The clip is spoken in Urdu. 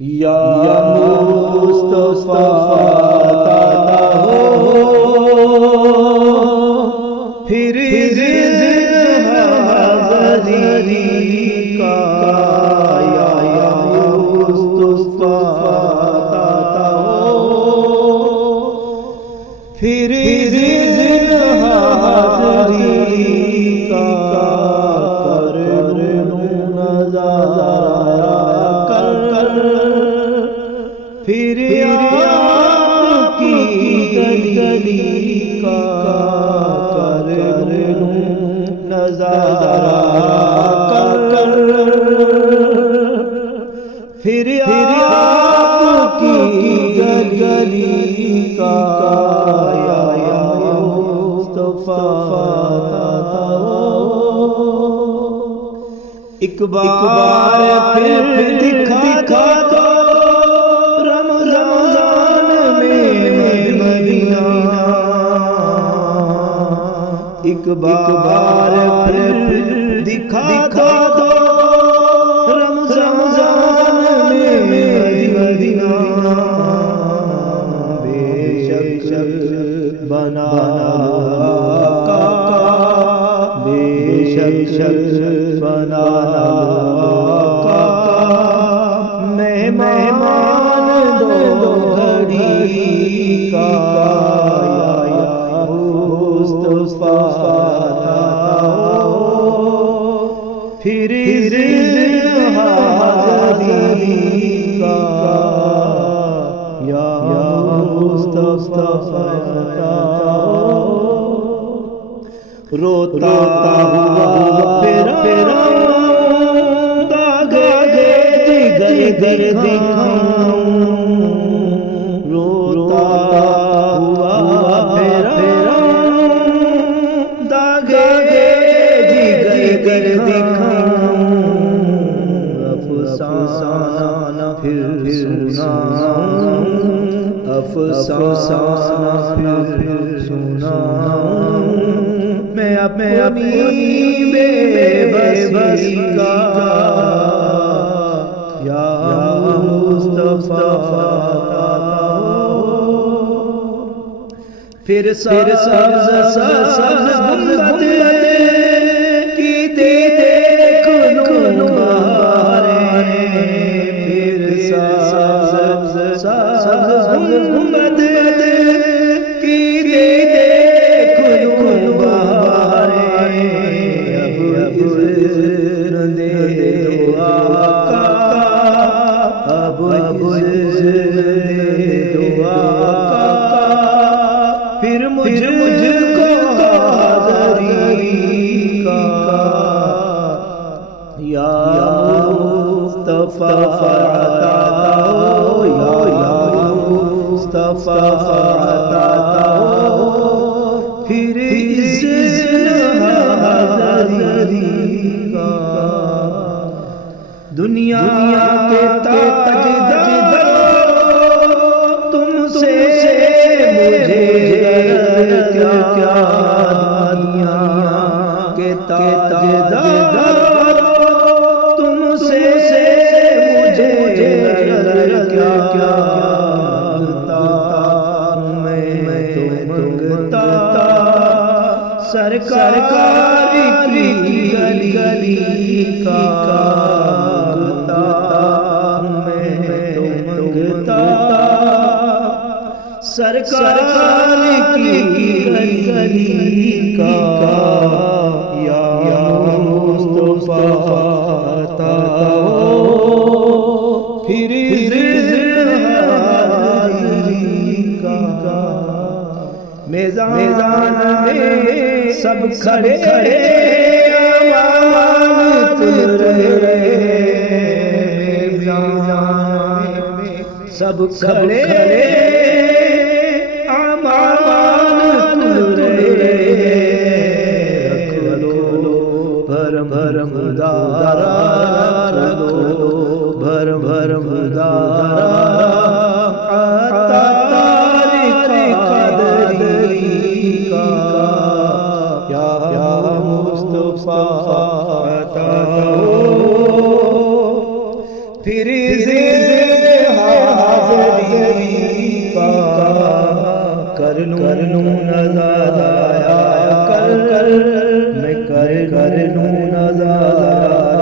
یا مصطفیٰ عطا ہو پھر حاضری کا، یا مصطفیٰ عطا ہو پھر حاضری کا، کر لوں نظارہ پھر آپ کی گلی کا، کر لوں نظارہ پھر آپ کی گلی کا، یا مصطفیٰ عطا ہو ایک بار پھر دکھا دو رمضان میں مدینہ، ایک بار پھر دکھا دو رمضان میں مدینہ، بے شک بنانا بے شک بنانا مہمان دو گھڑی کا، یا مصطفیٰ عطا ہو پھر حاضری کا، یا مصطفیٰ عطا ہو روتا ہوا پھر جگر دکھاؤں، روتا ہوا پھر داغے جگر دکھاؤں، افسانہ پھر سناؤں، افسانہ پھر سناؤں میں اپنی بے بسی کا، یا مصطفیٰ عطا ہو پھر سبز گنبد کی دیکھ لوں بہاریں، پھر سبز گنبد کی دیکھ لوں بہاریں، اب اذن دے دعا کا، اب دعا پھر مجھ کو حاضری کا، یا مصطفیٰ عطا ہو، یا مصطفیٰ عطا ہو پھر حاضری کا، دنیا کے تاجدار تم سے مجھے کیا دنیا کے تاجدار تم سے مجھے کیا میں منگتا سرکار کی گلی کا، سرکار کی گلی کا، یا مصطفیٰ عطا ہو پھر حاضری کا، میزان میں سب کھڑے امامت رہے، میزان میں سب کھڑے بھرم دارا بھرم دارا عطا قادری کا، یا مصطفیٰ عطا ہو پھر حاضری کا کر لوں نظارہ کر میں کر لوں نظارہ